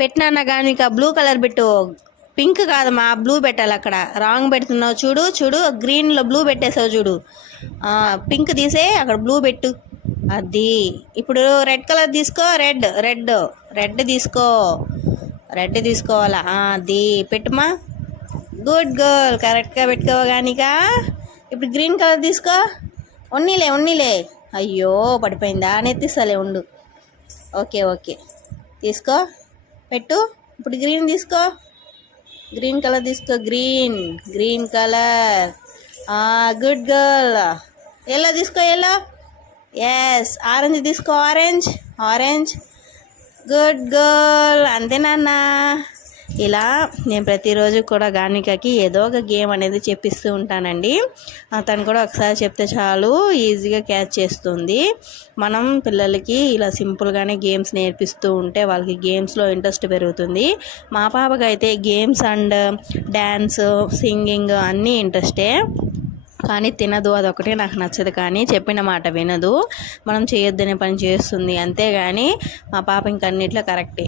పెట్టినా కానీ ఇక బ్లూ కలర్ పెట్టు, పింక్ కాదమ్మా, బ్లూ పెట్టాలి. అక్కడ రాంగ్ పెడుతున్నావు చూడు చూడు, గ్రీన్లో బ్లూ పెట్టేసావు చూడు. పింక్ తీసే అక్కడ బ్లూ పెట్టు. అది ఇప్పుడు రెడ్ కలర్ తీసుకో, రెడ్ రెడ్ రెడ్ తీసుకో, రెడ్ తీసుకోవాలా. అది పెట్టుమా, గుడ్ గర్ల్, కరెక్ట్గా పెట్టుకోగానికా. ఇప్పుడు గ్రీన్ కలర్ తీసుకో. ఉన్నీలే. అయ్యో పడిపోయిందా, నెత్తిస్తలే ఉండు. ఓకే ఓకే తీసుకో, పెట్టు. ఇప్పుడు గ్రీన్ తీసుకో, గ్రీన్ కలర్ తీసుకో, green colour. Good girl. Yellow తీసుకో, ఎల్లో. ఎస్. ఆరెంజ్ తీసుకో, ఆరెంజ్. Good girl. అంతేనా? ఇలా నేను ప్రతిరోజు కూడా గానికకి ఏదో ఒక గేమ్ అనేది చెప్పిస్తూ ఉంటానండి. తను కూడా ఒకసారి చెప్తే చాలు ఈజీగా క్యాచ్ చేస్తుంది. మనం పిల్లలకి ఇలా సింపుల్గానే గేమ్స్ నేర్పిస్తూ ఉంటే వాళ్ళకి గేమ్స్లో ఇంట్రెస్ట్ పెరుగుతుంది. మా పాపకి అయితే గేమ్స్ అండ్ డ్యాన్స్, సింగింగ్ అన్నీ ఇంట్రెస్టే. కానీ తినదు, అదొకటే నాకు నచ్చదు. కానీ చెప్పిన మాట వినదు, మనం చేయొద్దనే పని చేస్తుంది. అంతేగాని మా పాప ఇంకన్నిట్లో కరెక్టే.